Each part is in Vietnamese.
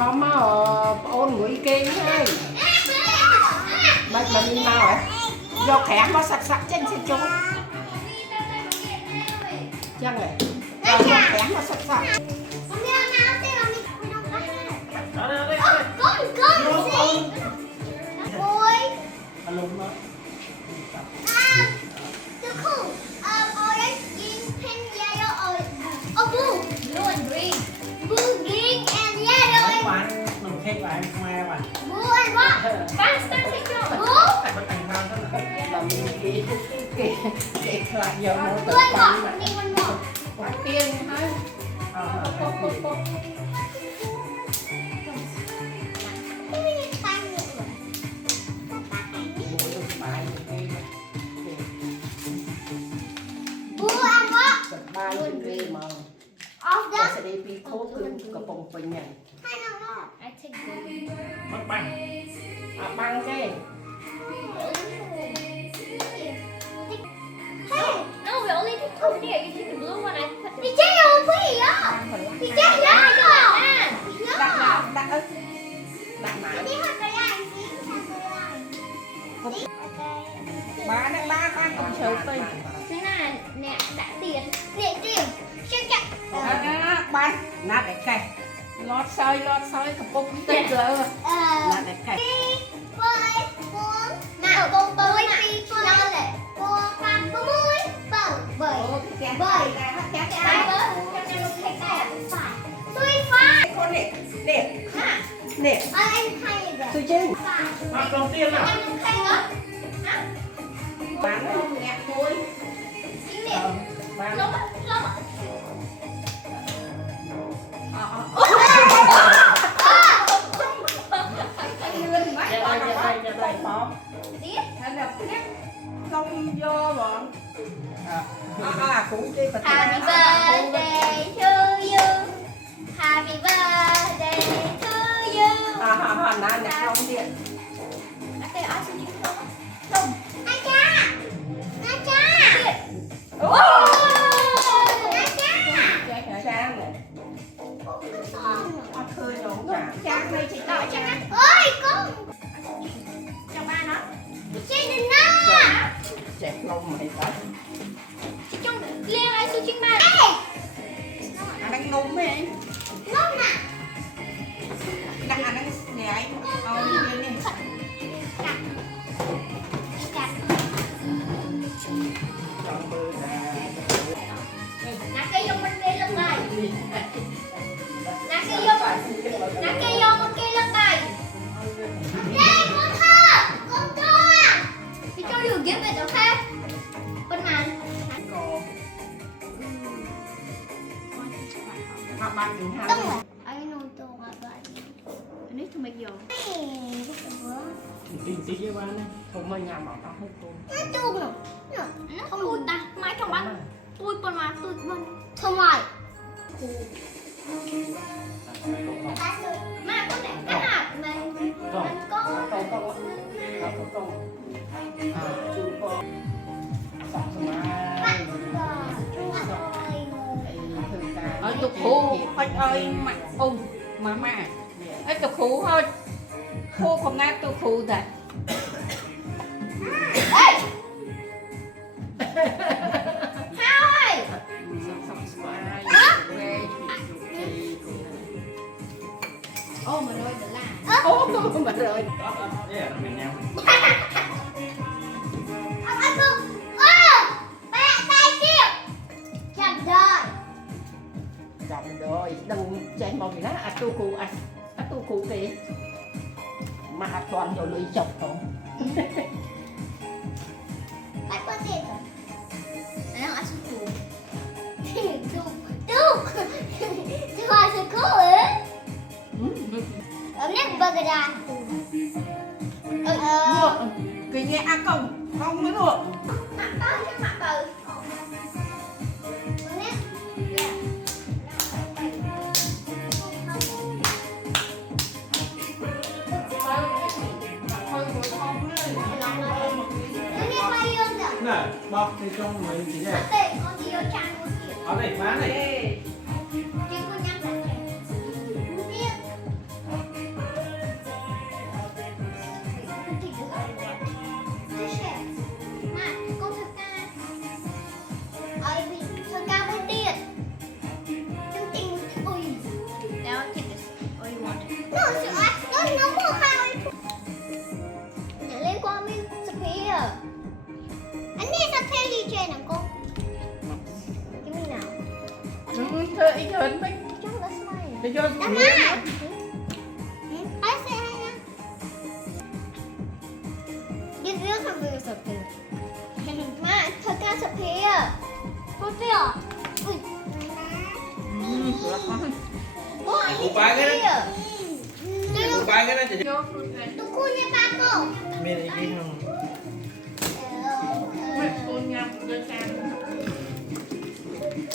Không mà ôn mũi kinh thôi. Mà đi mau rồi. Do khẽ có sạch sạch trên xe chung. Chân này. Do khẽ có sạch sạch. Cái lại giờ nó tự bắn mà tiên hết ba luôn đi mà sẽ đi pi khố thương cả bông bình này bắt băng cái No, we only take two here. You take the blue one. I put the yellow, please. The yellow. Ba không chịu tiền. Thế là nè trả tiền. Nè tiền. Chắc chắc. Ba nát để cây. Lót sơi cái bông tinh rồi. Nát để cây. Nào con bơi đi cho lệ. Con con bơi. Bơi. Con nè. Tôi chơi. Đầu tiên nào. Bán không nhẹ thôi. Bán. Đây phóng. Hay là không vô bọn. Cũng đi bật. Happy birthday to you. Happy birthday to you. Nè nè không điện. Cái ai xin chúc không? Không. Ai cha. Trang này. Khơi nhổn Trang đây chị đợi Trang á. Ôi con. Chào ba nó. Trên đừng nó. Chẹp lông mày phải. Chị trong liên ai su chinh ba. Đang nung với em. Nung nè. Đang nè anh. Đi lên đi. Nãy cây vô bên kia lần này. Nãy cây vô bên kia lần này. Đây con thơ. Chị cho you give it okay? Bên này. Tông rồi. I know to I need to make your. Tí với ba này. Không mấy nhà bảo tao hết cô. Nó chuông rồi. Nó không vui ta. Máy trong bánh. Tôi bên mà tôi bên. Thôi mày. Mà có để cái hạt mình có ở chục khu ơi mặt mà ở chục khu thôi khu không nát tôi khu thật ô mà rồi là mà rồi chậm rồi đừng chạy màu gì đó tu cụ kì mà toàn rồi lưỡi chọc thôi bắt có tiền rồi nó ăn su cụ tu hoa su cụ ở nét bờ gà đà cái nghe a không mới được mặt to chứ mặt bự Nè, bọc thì trong người chị này. Ở đây bán này. No, no more how. Nhà lên qua bên sập here. Anh đi sập here gì chơi nè cô? Cái mình nào? Thôi ít hơn mấy. Chắc là smile. Để cho Đâm miếng á. nữa. Hãy xe hay nha. Đi giữa thằng vừa sập here. Mà thật ra sập here. Cô tiêu. Ui. Bố anh đi Cô bái cái sập here. Cô bái cái đó chị. Tụi cô nha ba cô. Miếng này kia không?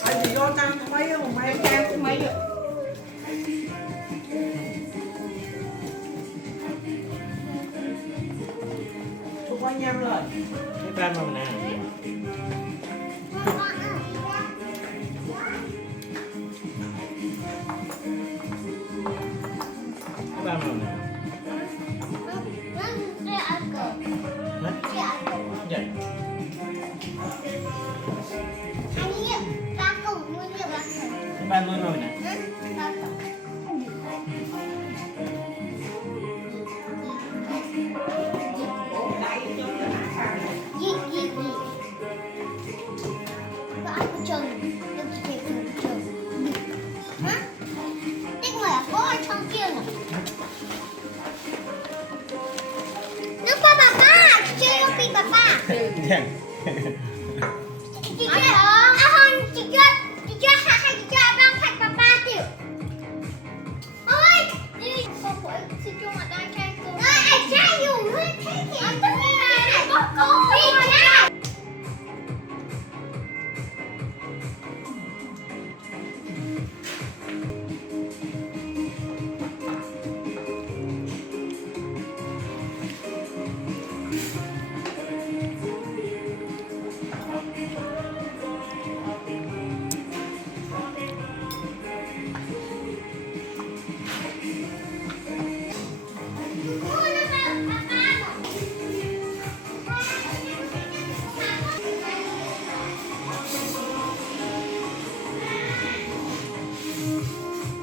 Anh chỉ do tăng mấy á, mà mấy trang cũng mấy á. Chúc anh em rồi. Cái ba màu nè. Ba màu nè. Nó ăn cờ. Hả? Chị ăn cờ. Vậy. Anh ấy ba cùng mua nhiều ba cờ. Cái 30 rồi nè. Ba cờ. Gì. Có ăn của chừng. Đừng chỉ về cùng chừng. Hả? Tích người à? Có ở trong kia nè. Nó qua bà ba. Chơi nó bị bà ba. Dạ. Chị chưa hai chị chưa băng thạch bà ba tiểu. Ôi, đi. Sao phải xin cho